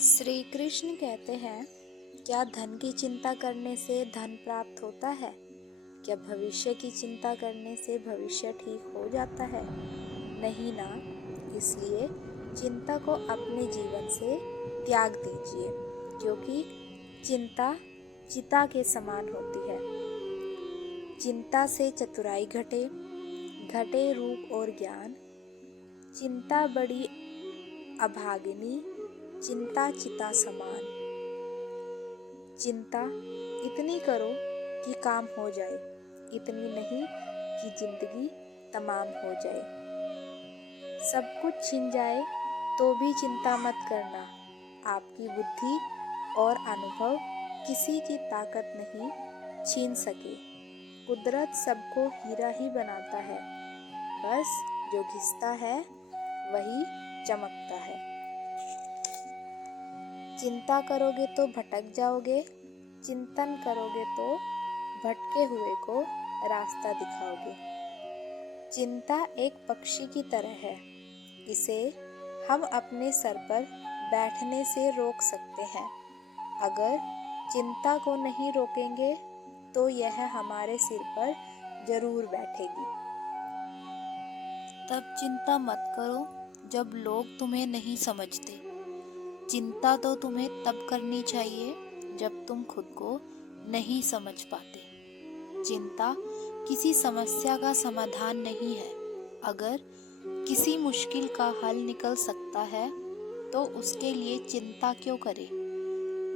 श्री कृष्ण कहते हैं, क्या धन की चिंता करने से धन प्राप्त होता है? क्या भविष्य की चिंता करने से भविष्य ठीक हो जाता है? नहीं ना। इसलिए चिंता को अपने जीवन से त्याग दीजिए, क्योंकि चिंता चिता के समान होती है। चिंता से चतुराई घटे, घटे रूप और ज्ञान। चिंता बड़ी अभागिनी, चिंता चिता समान। चिंता इतनी करो कि काम हो जाए, इतनी नहीं कि जिंदगी तमाम हो जाए। सब कुछ छिन जाए तो भी चिंता मत करना। आपकी बुद्धि और अनुभव किसी की ताकत नहीं छीन सके। कुदरत सबको हीरा ही बनाता है, बस जो घिसता है वही चमकता है। चिंता करोगे तो भटक जाओगे, चिंतन करोगे तो भटके हुए को रास्ता दिखाओगे। चिंता एक पक्षी की तरह है, इसे हम अपने सर पर बैठने से रोक सकते हैं। अगर चिंता को नहीं रोकेंगे तो यह हमारे सिर पर जरूर बैठेगी। तब चिंता मत करो जब लोग तुम्हें नहीं समझते। चिंता तो तुम्हें तब करनी चाहिए जब तुम खुद को नहीं समझ पाते। चिंता किसी समस्या का समाधान नहीं है। अगर किसी मुश्किल का हल निकल सकता है तो उसके लिए चिंता क्यों करें?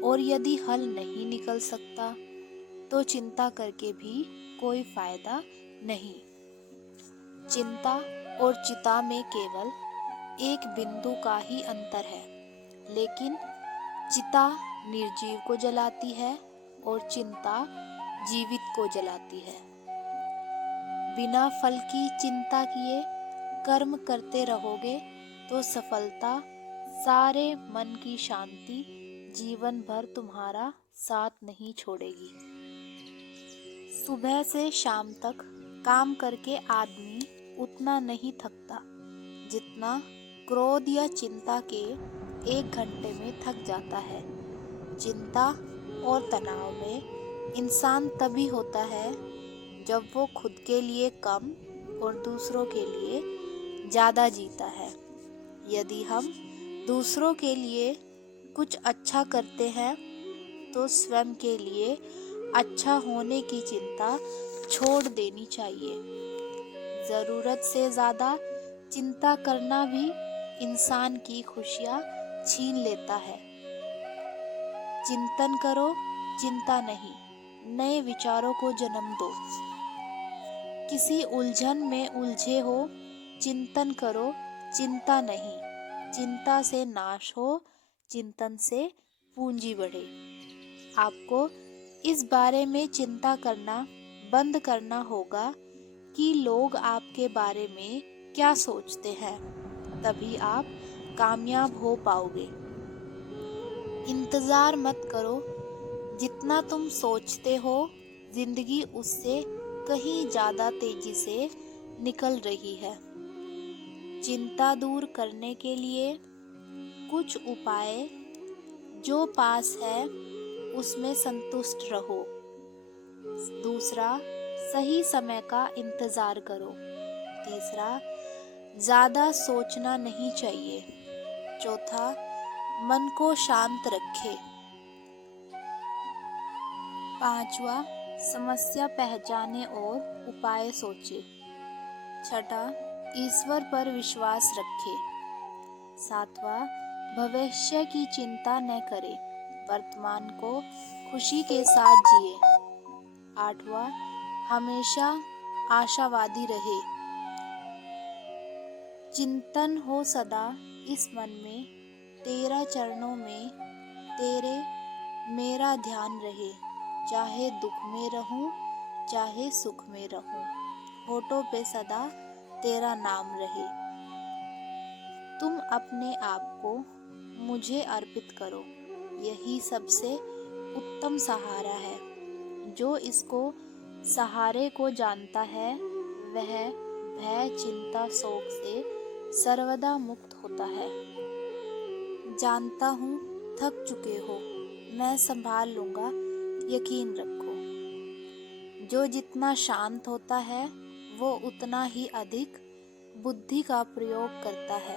और यदि हल नहीं निकल सकता तो चिंता करके भी कोई फायदा नहीं। चिंता और चिता में केवल एक बिंदु का ही अंतर है, लेकिन चिता निर्जीव को जलाती है और चिंता जीवित को जलाती है। बिना फल की चिंता किए कर्म करते रहोगे तो सफलता, सारे मन की शांति जीवन भर तुम्हारा साथ नहीं छोड़ेगी। सुबह से शाम तक काम करके आदमी उतना नहीं थकता जितना क्रोध या चिंता के 1 घंटे में थक जाता है। चिंता और तनाव में इंसान तभी होता है जब वो खुद के लिए कम और दूसरों के लिए ज़्यादा जीता है। यदि हम दूसरों के लिए कुछ अच्छा करते हैं तो स्वयं के लिए अच्छा होने की चिंता छोड़ देनी चाहिए। ज़रूरत से ज़्यादा चिंता करना भी इंसान की खुशियाँ छीन लेता है। चिंतन करो, चिंता नहीं। नए विचारों को जन्म दो। किसी उलझन में उलझे हो, चिंतन करो, चिंता नहीं। चिंता से नाश हो, चिंतन से पूंजी बढ़े। आपको इस बारे में चिंता करना बंद करना होगा कि लोग आपके बारे में क्या सोचते हैं, तभी आप कामयाब हो पाओगे। इंतज़ार मत करो, जितना तुम सोचते हो जिंदगी उससे कहीं ज़्यादा तेजी से निकल रही है। चिंता दूर करने के लिए कुछ उपाय, जो पास है उसमें संतुष्ट रहो। दूसरा, सही समय का इंतज़ार करो। तीसरा, ज़्यादा सोचना नहीं चाहिए। चौथा, मन को शांत रखे। पांचवा, समस्या पहचाने और उपाय सोचे। छठा, ईश्वर पर विश्वास रखे। सातवां, भविष्य की चिंता न करे, वर्तमान को खुशी के साथ जिए। आठवां, हमेशा आशावादी रहे। चिंतन हो सदा इस मन में, तेरा चरणों में तेरे मेरा ध्यान रहे। चाहे दुख में रहूं, चाहे सुख में रहूं, होठों पे सदा तेरा नाम रहे। तुम अपने आप को मुझे अर्पित करो, यही सबसे उत्तम सहारा है। जो इसको सहारे को जानता है वह भय, चिंता, शोक से सर्वदा मुक्त होता है। जानता हूँ थक चुके हो, मैं संभाल लूँगा, यकीन रखो। जो जितना शांत होता है वो उतना ही अधिक बुद्धि का प्रयोग करता है।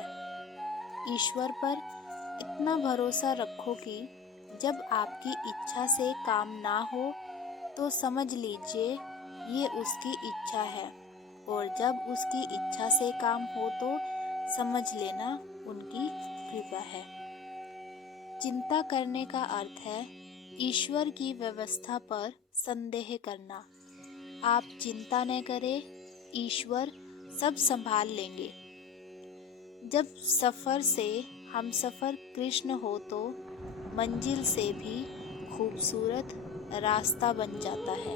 ईश्वर पर इतना भरोसा रखो कि जब आपकी इच्छा से काम ना हो तो समझ लीजिए ये उसकी इच्छा है, और जब उसकी इच्छा से काम हो तो समझ लेना उनकी कृपा है। चिंता करने का अर्थ है ईश्वर की व्यवस्था पर संदेह करना। आप चिंता न करें, ईश्वर सब संभाल लेंगे। जब सफ़र से हम सफ़र कृष्ण हो तो मंजिल से भी खूबसूरत रास्ता बन जाता है।